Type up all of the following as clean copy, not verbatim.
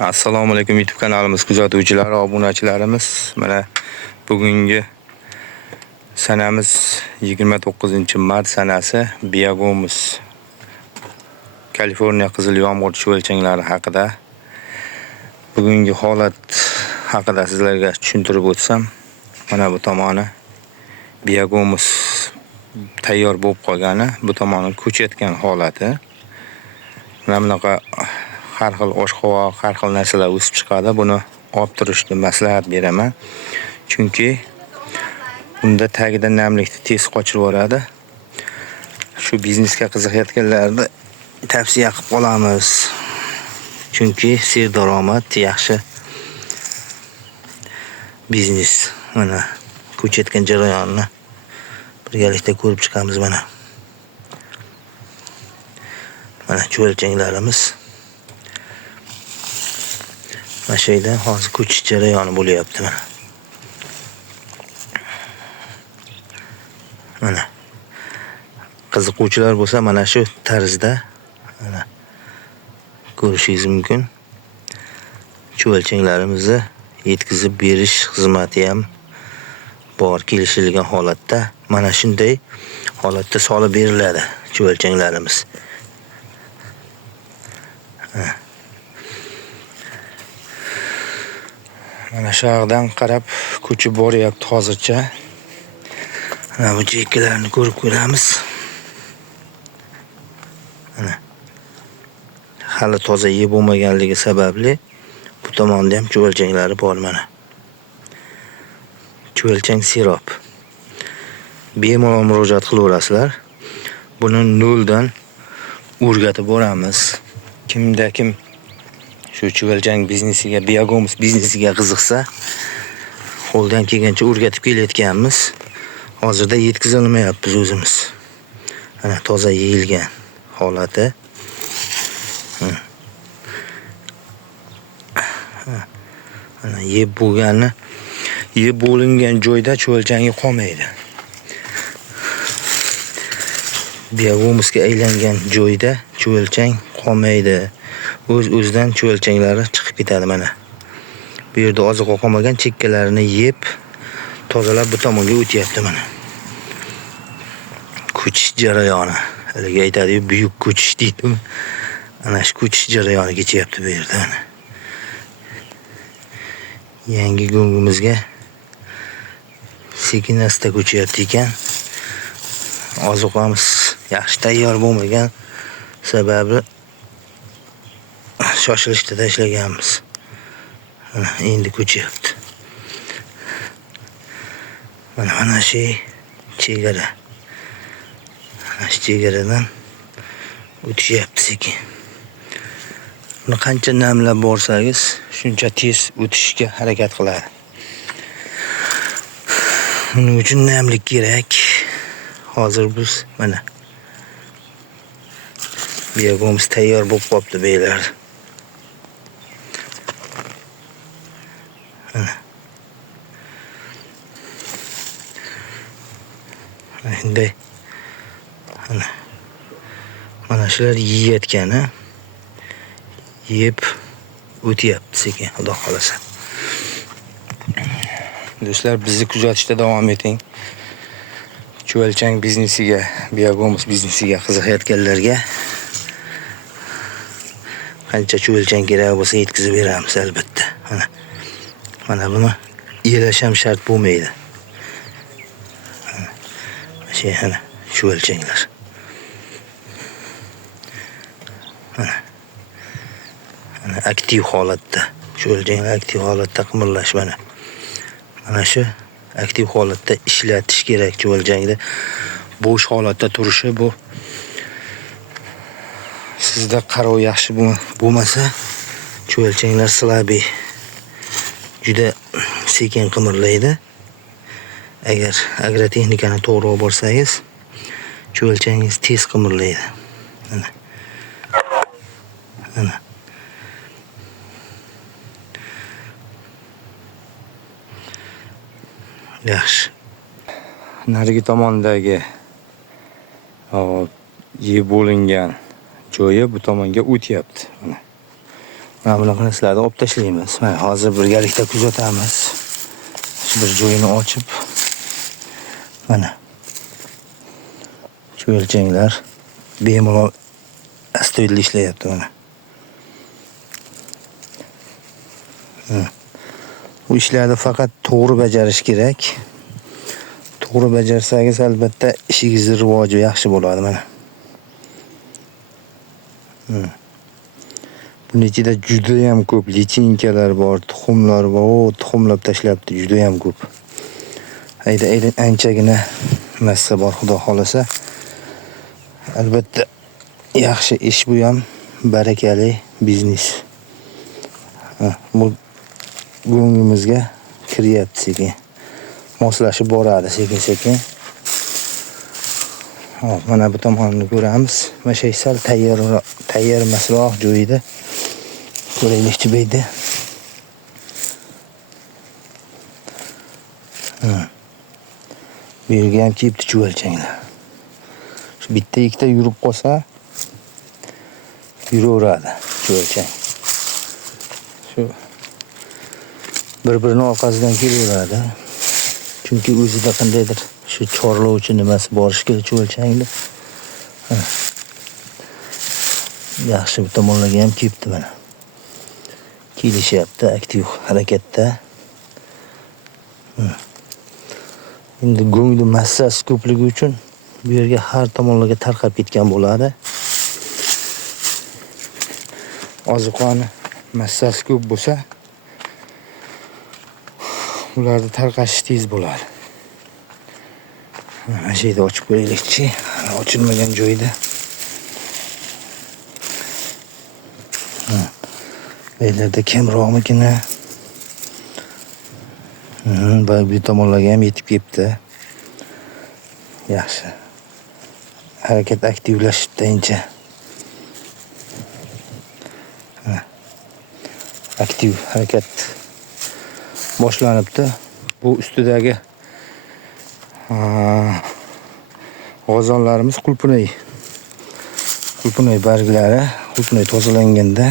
Assalomu alaykum YouTube kanalimiz kuzatuvchilari, obunachilarimiz. Mana bugungi sanamiz 29-mart sanasi. Biagomus Kaliforniya qizil yomg'ir cho'lchanglari haqida. Bugungi holat haqida sizlarga tushuntirib o'tsam, mana bu tomoni Biagomus tayyor bo'lib qolgani, bu tomoni ko'chayotgan holati. Mana bunaqa har xil oshqovoq, har xil narsalar o'sib chiqadi. Buni olib turishni maslahat beraman. Chunki bunda tagida namlikni tez qochirib yuboradi. Shu biznesga qiziqayotganlarni tavsiya qilib qolamiz. Chunki serdaromad, yaxshi biznes. Mana ko'chayotgan jarayonni birgalikda ko'rib chiqamiz mana. Mana cho'lchanglarimiz. Mana shu yerda hozir ko'chish jarayoni bo'lyapti mana. Mana qiziquvchilar bo'lsa mana shu tarzda mana ko'rishingiz mumkin. Cho'lchanglarimizni yetkazib berish xizmati ham bor, kelishilgan holatda. Mana shunday holatda solib beriladi cho'lchanglarimiz. Mana shu yoqdan qarab ko'chib boryapti hozircha. Mana bu chekkalarni ko'rib ko'ramiz. Mana hali toza yeb bo'lmaganligi sababli bu tomonda ham cho'lchanglari bor mana. Cho'lchang sirop. Bemalol murojaat qilaverasizlar. Buni noldan o'rgatib boramiz. Kimda kim shu cho'lchang biznesiga, Biagomus biznesiga qiziqsa, qo'ldan kelgancha o'rgatib kelayotganmiz. Hozirda yetkazolmayapmiz o'zimiz. Mana toza yeyilgan holati. Mana yeb bo'lingan joyda cho'lchangi qolmaydi. Biagomusga aylangan joyda cho'lchang qolmaydi. O'z-o'zidan cho'lchanglari chiqib ketadi mana. Bu yerda oziq qolmagan chekkalarini yeb tozalab bu tomonga o'tyapti mana. Ko'chish jarayoni. Haliga aytadi, buyuk ko'chish deydimi? Ana shu ko'chish jarayoni kechyapti bu yerda mana. Yangi go'ngimizga sekin-asta ko'chyapti ekan. Oziqamiz yaxshi tayyor bo'lmagan sababi shoshilishda tashlaganmiz. Endi ko'chyapti. Mana shu chegara. Mana shu chegaradan o'tishyapti sekin. Buni qancha namlab borsangiz, shuncha tez o'tishga harakat qiladi. Buning uchun namlik kerak. Hozir biz mana Biagomus tayyor bo'lib qopti beylar. Endi mana shular yeyotgani, yeb o'tyapti sekin, xudo xolasa. Do'stlar, bizni kuzatishda davom eting. Cho'lchang biznesiga, Biagomus biznesiga qiziqayotganlarga qancha cho'lchang kerak bo'lsa yetkazib beramiz albatta. Mana buni elash ham shart bo'lmaydi. Mana cho'lchanglar. Mana aktiv holatda, cho'lchanglar aktiv holatda qimirlash mana. Mana shu aktiv holatda ishlatish kerak cho'lchangni. Bo'sh holatda turishi bu sizda qarov yaxshi bo'lmasa, cho'lchanglar silabiy juda sekin qimirlaydi. Agar agrotexnikani to'g'ri olib borsangiz, cho'lchangiz tez qimirlaydi. Mana. Yaxshi. Narigi tomondagi yeb bo'lingan joyi bu tomonga o'tyapti. Mana. Mana bunaqa narsalarni olib tashlaymiz. Mana hozir birgalikda kuzatamiz. Shu bir joyini ochib mana shu o'lchanglar bemalol astoydil ishlayapti mana. Bu ishlarni faqat to'g'ri bajarish kerak. To'g'ri bajarsangiz albatta ishingizning rivoji yaxshi bo'ladi mana. Buning ichida juda ham ko'p lichinkalar bor, tuxumlar bor, tuxumlab tashlayapti juda ham ko'p. Ayda anchagina massa bor, xudo xolasa. Albatta yaxshi ish bu ham, barakali biznes. Bu ko'nglimizga kiryapti sekin. Moslashib boradi sekin-sekin. Hop, mana bu tomonini ko'ramiz. Mana shu sal tayyor emasroq joyida. Ko'raylikchi beydi. Bu yerga ham kiyibdi chuvalchanglar. Shu bitta ikkita yurib qolsa, yuraveradi chuvalchang. Shu bir-birini orqasidan kelaveradi. Chunki o'zida qandaydir shu chorlovchi nimasi borish kerak chuvalchangda. Yaxshi bir tomonlarga ham kiyibdi mana. Kelishyapti, aktiv harakatda. Endi go'ngni massasi ko'pligi uchun bu yerga har tomonlarga tarqab ketgan bo'ladi. Oziqoni massasi ko'p bo'lsa, ularni tarqashish tez bo'ladi. Mana shu yerda ochib ko'raylikchi. Ochilmagan joyda. Yerlarda kamroqmikina. Bu tomonlarga ham yetib kelibdi. Yaxshi. Harakat aktivlashibdi. Aktiv harakat boshlanibdi. Bu ustidagi g'ozonlarimiz qulpunay barglari, qulpunay tozalanganda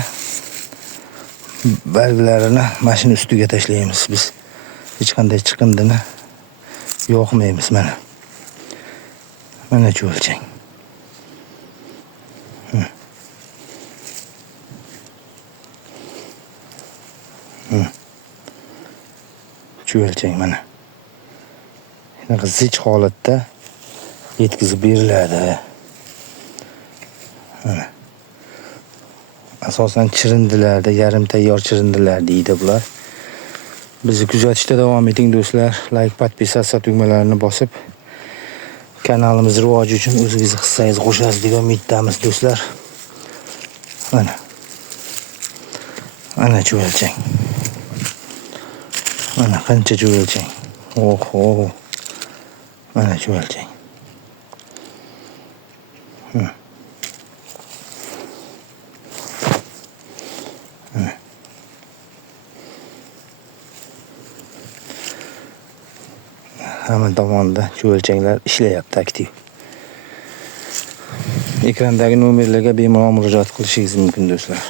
barglarini mashina ustiga tashlaymiz biz. Hech qanday chiqindini yo'qmaymiz mana. Mana shu o'lchang. Shu o'lchang mana. Bunaqa zich holatda yetkazib beriladi. Mana. Asosan chirindilarda, yarim tayyor chirindilar deydi bular. Bizni kuzatishda davom eting do'stlar. Like, podpisatsiya tugmalarini bosib kanalimiz rivoji uchun o'zingiz hissangiz qo'shasiz degan umiddamiz do'stlar. Mana. Mana shu o'lchang. Mana qancha o'lchang. Oho. Mana shu o'lchang. Hamma tomonda shu o'lchanglar ishlayapti aktiv. Ekrandagi nomerlarga bemalol murojaat qilishingiz mumkin do'stlar.